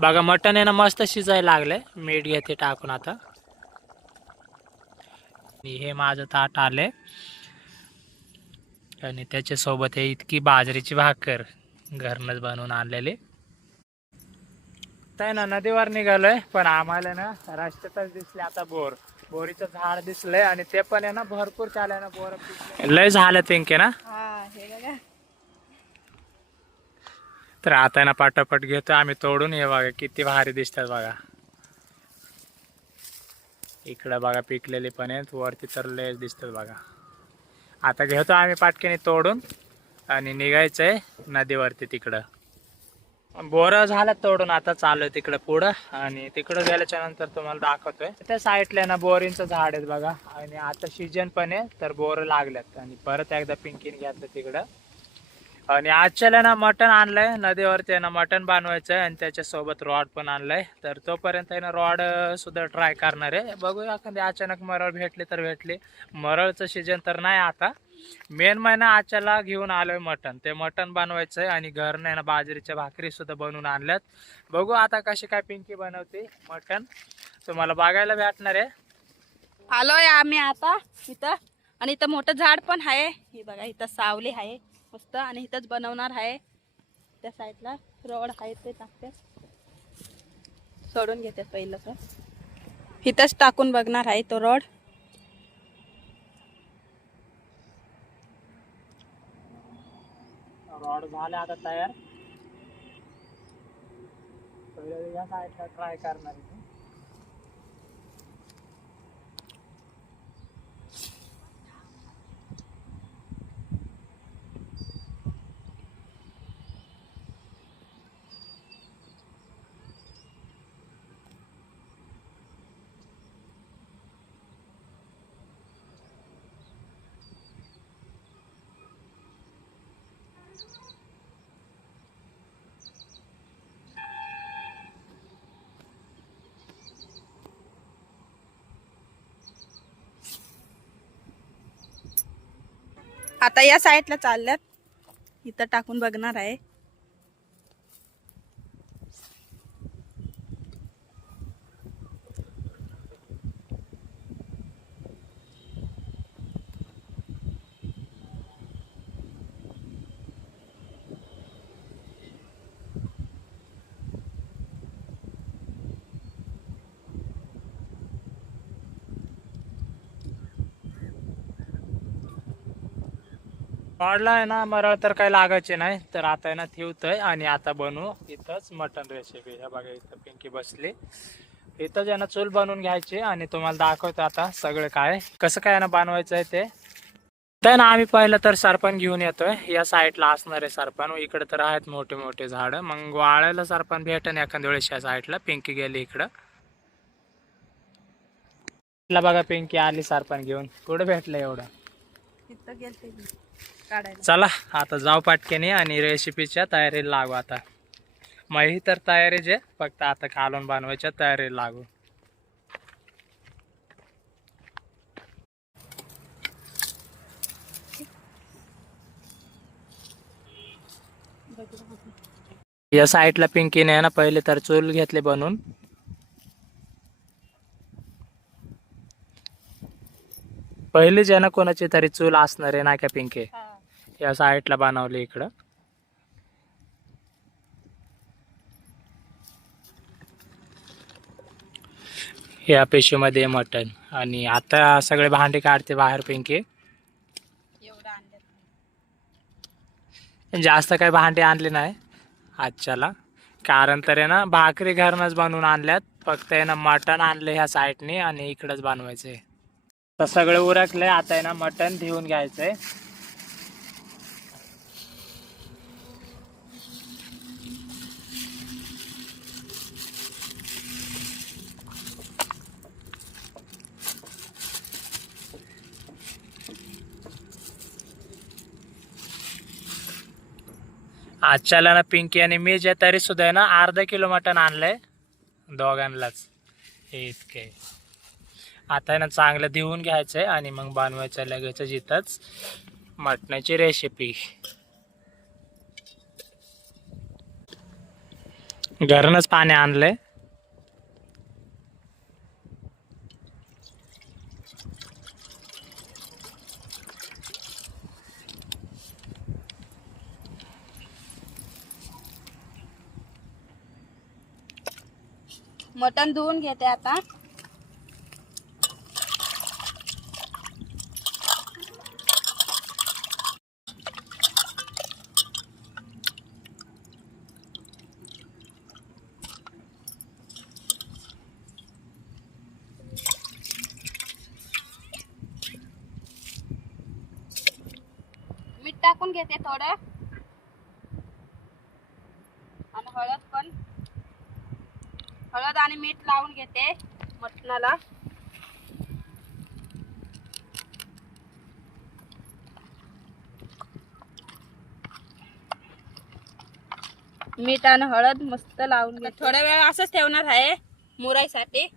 बघा मटण आहे ना मस्त शिजायला लागले मीठ घेते टाकून आता. हे माझं ताट आले आणि त्याच्यासोबत हे इतकी बाजरीची भाकर घरनंच बनवून आणलेली. तर ना नदीवर निघालोय पण आम्हाला ना रस्त्यातच दिसले आता बोर. बोरीचं झाड दिसलंय आणि ते पण आहे ना भरपूर चालय ना बोर. लय झालं पिंके ना? तर आता ना पटापट घेतो. आम्ही तोडून हे बघा किती भारी दिसतात बघा. इकडं बघा पिकलेले पण आहेत. वरती तर लय दिसतात बघा. आता घेतो आम्ही पाटकीने तोडून आणि निघायचंय नदीवरती तिकडं. बोरं झालं तोडून आता चालू आहे तिकडं पुढं. आणि तिकडं गेल्याच्यानंतर तुम्हाला दाखवतोय. त्या साईडला ना बोरींचं झाड आहेत बघा. आणि आता सीजन पण आहे तर बोरं लागल्यात. आणि परत एकदा पिंकीने घेतलं तिकडं. आणि आजच्याला ना मटण आणलंय. नदीवरती आहे ना मटण बनवायचं आहे आणि त्याच्यासोबत रॉड पण आणलंय. तर तोपर्यंत आहे ना रॉड सुद्धा ट्राय करणार आहे. बघूया एखादी अचानक मरळ भेटली तर भेटली. मरळचं सीजन तर नाही आता. मेन महिना आजच्याला घेऊन आलोय मटण. ते मटण बनवायचं आहे आणि घर नाही ना बाजरीच्या भाकरी सुद्धा बनवून आणल्यात. बघू आता कशी काय पिंकी बनवते मटण. तुम्हाला बघायला भेटणार आहे. आलोय आम्ही आता इथं. आणि इथं मोठं झाड पण आहे. हे बघा इथं सावली आहे. मस्त आणि इथंच बनवणार आहे. त्या साईडला रोड आहे ते टाकते. सोडून घेते पहिलं तर. इथंच टाकून बघणार आहे तो रोड. रॉड झाले आता तयार. पहिले या साईडला ट्राय करणार आता या साईडला चालल्यात. इथं टाकून बघणार आहे. रॉडला आहे ना मरळ तर काही लागायचे नाही. तर आता आहे ना ठेवतोय आणि आता बनवू इथंच मटन रेसिपी ह्या बघा इथं पिंकी बसली. इथंच आहे ना चूल बनवून घ्यायची आणि तुम्हाला दाखवतो आता सगळं काय. कसं काय ना बनवायचं आहे ते. तर ना आम्ही पहिलं तर सरपण घेऊन येतोय. या साईडला असणार आहे सरपण. इकडे तर आहेत मोठे मोठे झाड. मग वाळायला सरपण भेटन एखाद्या वेळेस या साईडला. पिंकी गेली इकडं. बघा पिंकी आली सरपण घेऊन. कुठं भेटलं एवढं? चला आता जाऊ पाटकेने आणि रेसिपीच्या तयारीला लागू आता. मग ही तर तयारीच आहे फक्त आता कालून बनवायच्या तयारीला लागू. या साईडला पिंकीने आहे ना पहिले तर चूल घेतले बनवून. पहिलीच आहे ना कोणाची तरी चूल असणार आहे नाही का पिंके. या साईडला बनवली इकडं. या पेशीमध्ये मटण. आणि आता सगळे भांडे काढते बाहेर पिंकी. जास्त काही भांडे आणले नाही आजच्याला. कारण तर आहे ना भाकरी घरनंच बनवून आणल्यात. फक्त आहे ना मटण आणलं ह्या साईडने आणि इकडंच बनवायचंय. तर सगळं उरकलंय. आता आहे ना मटण धुवून घ्यायचंय. आजच्याला ना पिंकी आणि मी जे तरी सुद्धा आहे ना अर्धा किलो मटण आणलंय दोघांनाच. हे इतके. आता आहे ना चांगलं देऊन घ्यायचं आहे आणि मग बनवायचं लगेच जिथंच. मटणाची रेसिपी घरूनच पाणी आणलंय. मटण धुवून घेते आता. मीठ टाकून घेते थोडं. आणि हळद हळद आणि मीठ लावून घेते मटणाला. मीठ आणि हळद मस्त लावून घेते. थोड्या वेळ असंच ठेवणार आहे मुराईसाठी.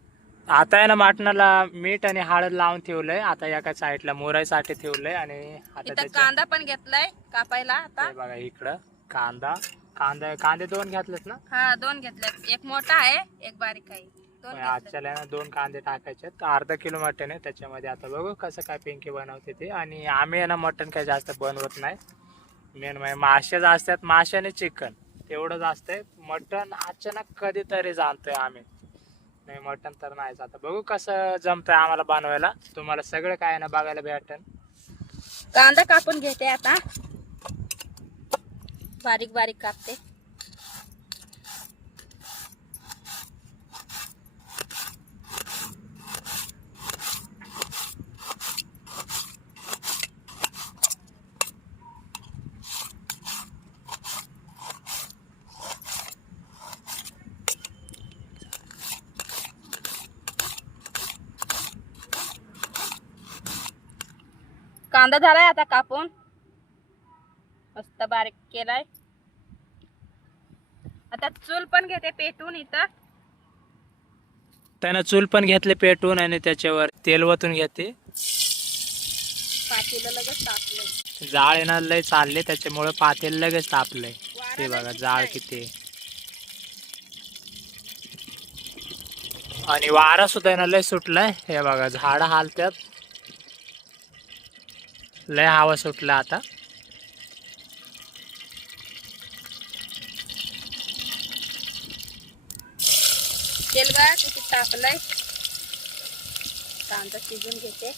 आता आहे ना मटणाला मीठ आणि हळद लावून ठेवलंय. आता एका साईडला मोराईसाठी ठेवलंय आणि आता कांदा पण घेतलाय कापायला आता. हे बघा इकडं कांदा. कांदा कांदे दोन घेतलेत ना? हा दोन घेतले एक मोठा आहे एक बारीक आहे. दोन. आजच्याला ना दोन कांदे टाकायचे आहेत. अर्धा किलो मटण आहे त्याच्यामध्ये आता बघू कसं काय पिंकी बनवते ते. आणि आम्ही आहे ना मटण काही जास्त बनवत नाही. मेन म्हणजे मासेच असतात मासे आणि चिकन तेवढंच असतंय मटण अचानक कधीतरी जाणतोय आम्ही. नाही मटण तर नाहीच. आता बघू कसं जमतंय आम्हाला बनवायला. तुम्हाला सगळं काय आहे ना बघायला भेटन. कांदा कापून घेते आता. बारीक बारीक कापते। कांदा झालाय आता कापून. मस्त बारीक केलाय. चूल पण घेते पेटून इथं. त्यानं चूल पण घेतले पेटून आणि त्याच्यावर तेल वतून घेते. पातेलं लगेच टाकलंय जाळ येणार लय चालले त्याच्यामुळे पातेल लगेच तापलंय. ते बघा जाळ किती आहे. आणि वारा सुद्धा येणार लय सुटलाय. हे बघा झाड हालत्यात. लय हवा सुटला आता तेल बघा किती तापलंय. कांदा शिजून घेते.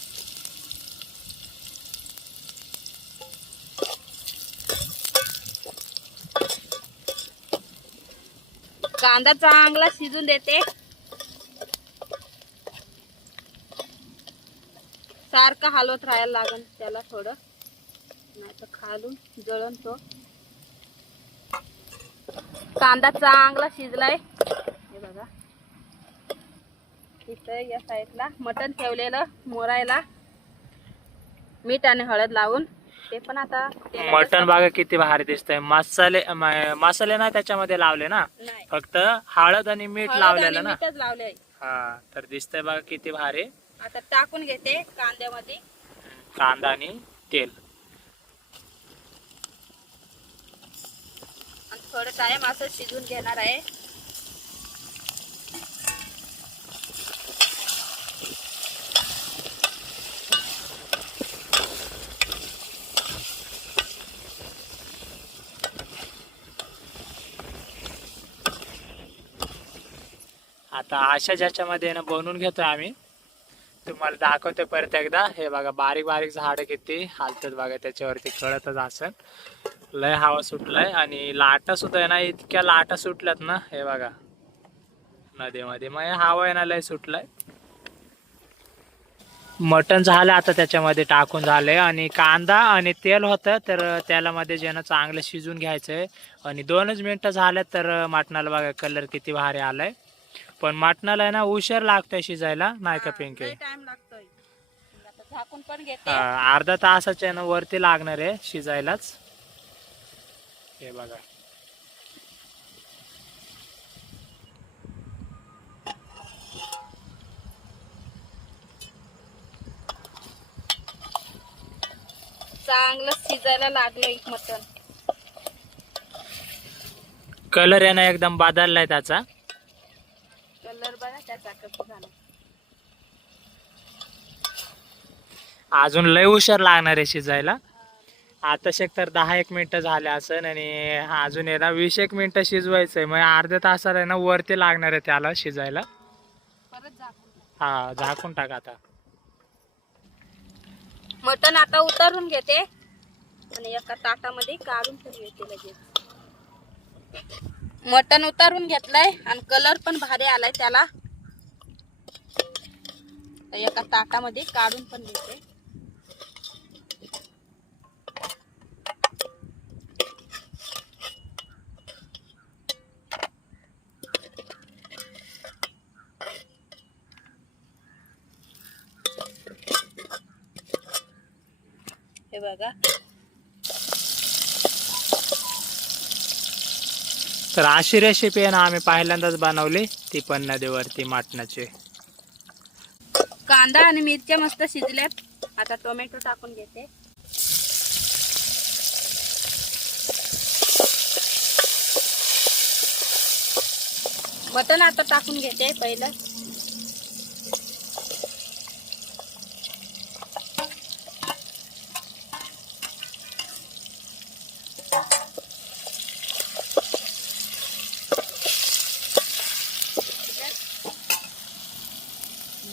कांदा चांगला शिजून देते. सारखं हलवत राहायला लागन त्याला थोडं. नाही तर खालून जळन तो. कांदा चांगला शिजलाय. इथं या साईडला मटण ठेवलेलं मोरायला. मीठ आणि हळद लावून. ते पण आता मटण बघा किती भारी दिसतंय. मसाले मसाले ना त्याच्यामध्ये लावले ना? फक्त हळद आणि मीठ लावलेलं ना? लावलंय. हा तर दिसतंय बघा किती भारी. आता टाकून घेते कांद्यामध्ये. कांदा आणि तेल. थोडं टाइम असं शिजून घेणार आहे. आता अशा ज्याच्यामध्ये ना बनवून घेतोय आम्ही. तुम्हाला दाखवतोय परत एकदा. हे बघा बारीक बारीक झाड किती हालतात बघा त्याच्यावरती कळतच असेल. लय हवा सुटलाय आणि लाटा सुद्धा आहे ना इतक्या लाटा सुटल्यात ना हे बघा. नदीमध्ये. मग हवा आहे ना लय सुटलाय. मटण झालं आता त्याच्यामध्ये टाकून झालंय. आणि कांदा आणि तेल होतं तर तेलामध्ये जे ना चांगलं शिजून घ्यायचंय. आणि दोनच मिनटं झालं तर मटणाला बघा कलर किती भारी आलाय. पण मटणाला आहे ना उशीर लागतोय शिजायला नाही का पिंके? टाइम लागतोय. मग आता झाकून पण घेते. हा, अर्धा तासाच्या ना वरती लागणार आहे शिजायलाच. हे बघा. चांगलं शिजायला लागलंय मटण. कलर आहे ना एकदम बदललाय त्याचा कलर बघा त्याचा कसं झाला अजून लय हुशार लागणार आहे शिजायला. आता शेक तर दहा एक मिनिटं झाले असन आणि अजून ना वीस एक मिनिटं शिजवायचं आहे मग अर्ध्या तासाला आहे ना वरती लागणार आहे त्याला शिजायला. हा झाकून टाक आता. मटण आता उतरून घेते. आणि एका ताटामध्ये काढून पण घेते लगेच. मटण उतरून घेतलंय आणि कलर पण भारी आलाय त्याला. एका ताटामध्ये काढून पण घेते हे बघा. तर अशी रेसिपी आहे ना आम्ही पहिल्यांदाच बनवली. ती पण नदीवरती मटणाची. कांदा आणि मिरच्या मस्त शिजल्यात. आता टोमॅटो टाकून घेते. मटण आता टाकून घेते पहिलं.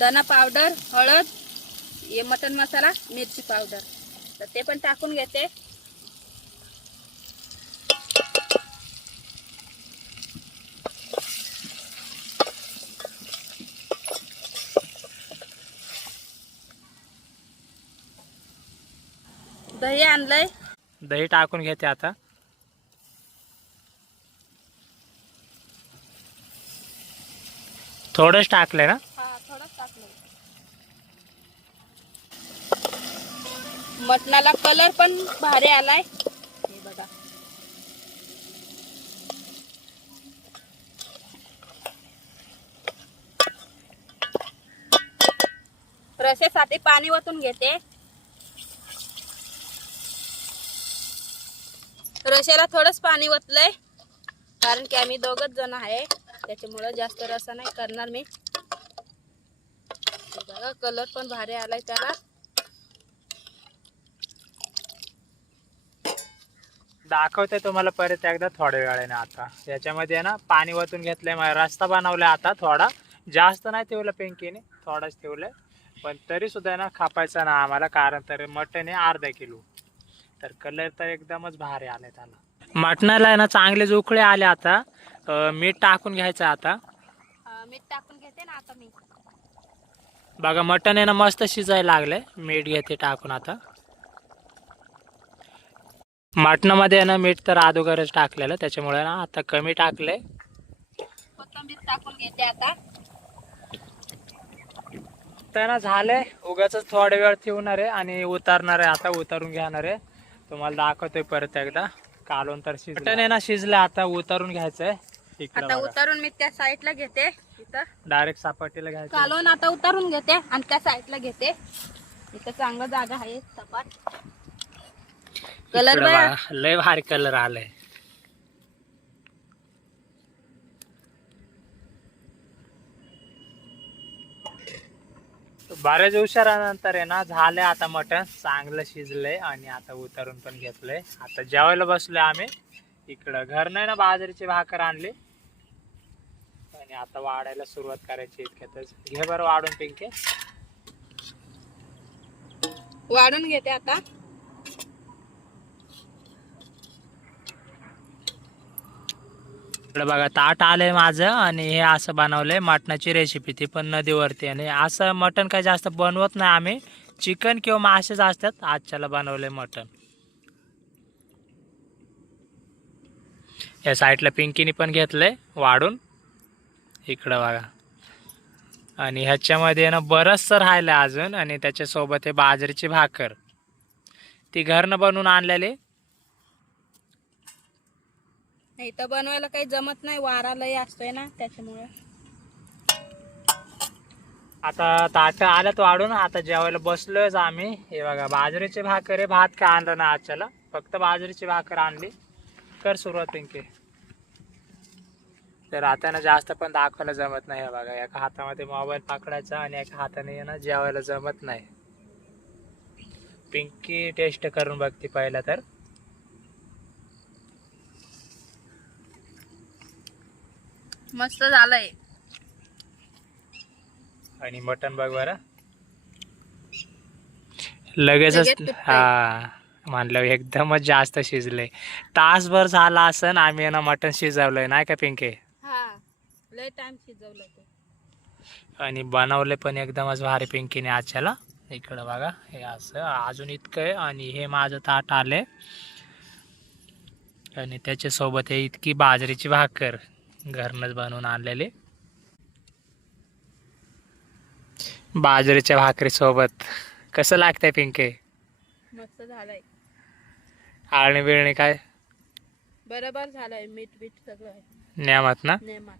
धना पावडर हळद हे मटन मसाला मिरची पावडर. तर ते पण टाकून घेते. दही आणलंय. दही टाकून घेते आता. थोडंच टाकलंय ना हा थोडंच टाकलं मटणाला कलर पण भारी आलाय. हे बघा. रसेसाठी पाणी ओतून घेते. रशेला थोडंच पाणी ओतलंय कारण की आम्ही दोघच जण आहे. त्याच्यामुळं जास्त रसा नाही करणार मी. बघा कलर पण भारी आलाय त्याला. दाखवते तुम्हाला परत एकदा थोड्या वेळाने आता. याच्यामध्ये ना पाणी वतून घेतलंय मग रस्ता बनवलाय आता थोडा. जास्त नाही ठेवलं पिंकीने थोडाच ठेवलंय. पण तरी सुद्धा आहे ना खापायचा ना आम्हाला कारण तर मटण आहे अर्धा किलो. तर कलर तर एकदमच भारी आलाय त्याला. मटणाला आहे ना चांगले उकळे आले आता. मीठ टाकून घ्यायचं आता. मीठ टाकून घेते ना आता मी. बघा मटण आहे ना मस्त शिजायला लागले मीठ घेते टाकून आता. मटणामध्ये आहे ना मीठ तर अगोदरच टाकलेलं त्याच्यामुळे ना आता कमी टाकलंय. कोथिंबीर टाकून घेते आता. तर ना झालंय उगाच थोडा वेळ ठेवणार आहे आणि उतारणार आहे आता उतारून घेणार आहे. तुम्हाला दाखवतोय परत एकदा. कालून तर शिजलं. ना शिजलं आता उतारून घ्यायचंय. आता इकडे उतारून मी त्या साईडला घेते इथं. डायरेक्ट सापटीला घ्यायचं. कालवण आता उतारून घेते आणि त्या साईडला घेते. इथं चांगलं जागा आहे सपाट. कलर इकडं बघा. बघा, लय भारी कलर आलाय. बऱ्याच उशिरानंतर आहे ना झालंय आता मटण. चांगलं शिजलंय आणि आता उतरून पण घेतलंय. आता जेवायला बसलोय आम्ही. इकडं घर नाही ना बाजरीची भाकर आणली. आणि आता वाढायला सुरुवात करायची इतक्यातच घे बरं वाढून पिंके. वाढून घेते आता. इकडे बघा ताट आलंय माझं आणि हे असं बनवलंय मटणाची रेसिपी ती पण नदीवरती आणि असं मटण काही जास्त बनवत नाही आम्ही. चिकन किंवा मासेच असतात आजच्याला बनवलंय मटण. या साईडला पिंकीने पण घेतलंय वाढून. इकडं बघा. आणि ह्याच्यामध्ये ना बरंचसं राहिलं अजून आणि त्याच्यासोबत आहे बाजरीची भाकर. ती घरनं बनवून आणलेली. इथं बनवायला काही जमत नाही वारा लय असतोय ना त्याच्यामुळे. आता ताट आल्यात वाढून आता जेवायला बसलोयच आम्ही. हे बघा बाजरीची भाकर आहे भात काय आणलं ना आजच्याला? फक्त बाजरीची भाकर आणली. कर सुरुवात पिंकी. तर आता ना जास्त पण दाखवायला जमत नाही हे बघा. एका हातामध्ये मोबाईल पकडायचा आणि एका हाताने ना जेवायला जमत नाही. पिंकी टेस्ट करून बघते पहिला तर. मस्त झालंय. आणि मटन बघ बरं. लगेचच लगेच. हा म्हणलं एकदमच जास्त शिजले तासभर झाला असं आम्ही ना मटन शिजवलंय नाही का पिंके? हा लय टाइम शिजवलं ते. आणि बनवले पण एकदमच भारी पिंकीने आजच्याला. इकडं बघा हे असं अजून इतकं आहे आणि हे माझं ताट आले आणि त्याच्यासोबत हे इतकी बाजरीची भाकर. घरनंच बनवून आणलेली. बाजरीच्या भाकरीसोबत. कसं लागतंय पिंके? मस्त झालंय. आळणी बिळणी काय? बरोबर झालंय मीठ बीठ सगळं आहे. नियमात ना? नेमात.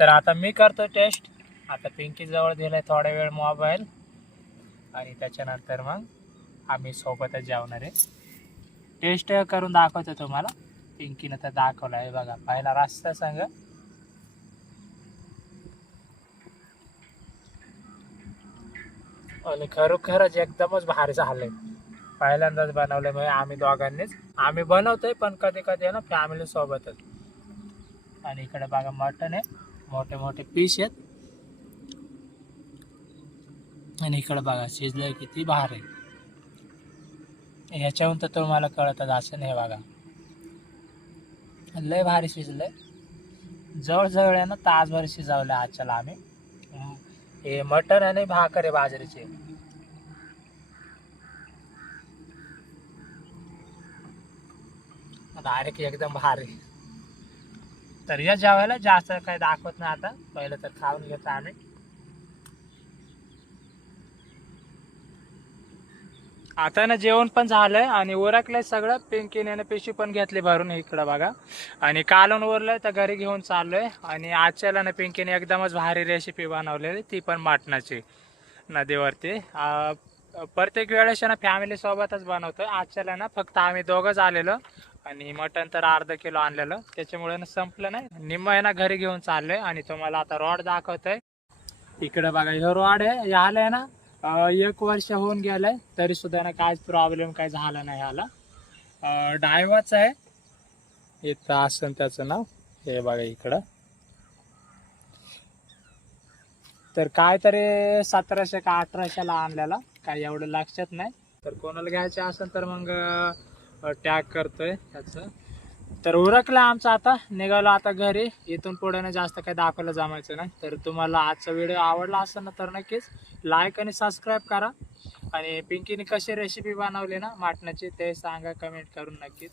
तर आता मी करतो टेस्ट आता पिंकी जवळ दिलाय थोडा वेळ मोबाईल आणि त्याच्यानंतर मग आम्ही सोबतच जेवणार आहे. टेस्ट करून दाखवतो तुम्हाला. पिंकीनं तर दाखवलं आहे बघा. पहिला रस्ता सांग. आणि खरोखरच एकदमच भारी झालंय. पहिल्यांदाच बनवलंय म्हणजे आम्ही दोघांनीच. आम्ही बनवतोय पण कधी कधी ना फॅमिली सोबतच. आणि इकडे बघा मटन आहे. मोठे मोठे पीस आहेत. आणि इकडे बघा शिजलंय किती भारी. आहे ह्याच्याहून तर तुम्हाला कळतच असं नाही बघा. लय भारी शिजलंय. जवळजवळ आहे ना तासभर शिजवलं आजच्याला आम्ही. हे मटन आणि भाकर आहे बाजरीचे. डायरेक्ट एकदम भारी. तर या जेवायला जास्त काही दाखवत नाही आता. पहिलं तर खाऊन घेतो आम्ही. आता ना जेवण पण झालंय आणि उरकलंय सगळं. पिंकीने पेशी पण घेतली भरून इकडं बघा. आणि कालून उरलंय तर घरी घेऊन चाललोय. आणि आजच्याला ना पिंकीने एकदमच भारी रेसिपी बनवलेली ती पण माटणाची नदीवरती. प्रत्येक वेळेस आहे ना फॅमिली सोबतच बनवतोय. आजच्याला ना फक्त आम्ही दोघंच आलेलो. आणि मटण तर अर्धा किलो आणलेलं. त्याच्यामुळे ना संपलं नाही. निम्म आहे ना घरी घेऊन चाललोय. आणि तुम्हाला आता रॉड दाखवतोय. इकडे बघा हे रॉड आहे हे आलंय ना. एक वर्ष होऊन गेलंय तरी सुद्धा ना काहीच प्रॉब्लेम काही झाला नाही आला डायवाच आहे. इथं असं त्याचं नाव. हे बघा इकडं. तर काय तरी सतराशे का अठराशेला आणलेला. काय एवढं लक्षात नाही. तर कोणाला घ्यायचं असेल तर मग टॅग करतोय त्याचं. तर उरकलं आमचं आता. निघालो आता घरी. इथून पुढे ना जास्त काही दाखवलं जमायचं नाही. तर तुम्हाला आजचा व्हिडिओ आवडला असेल ना तर नक्कीच लाईक आणि सबस्क्राईब करा. आणि पिंकीने कशी रेसिपी बनवली ना माटण्याची ते सांगा कमेंट करून नक्कीच.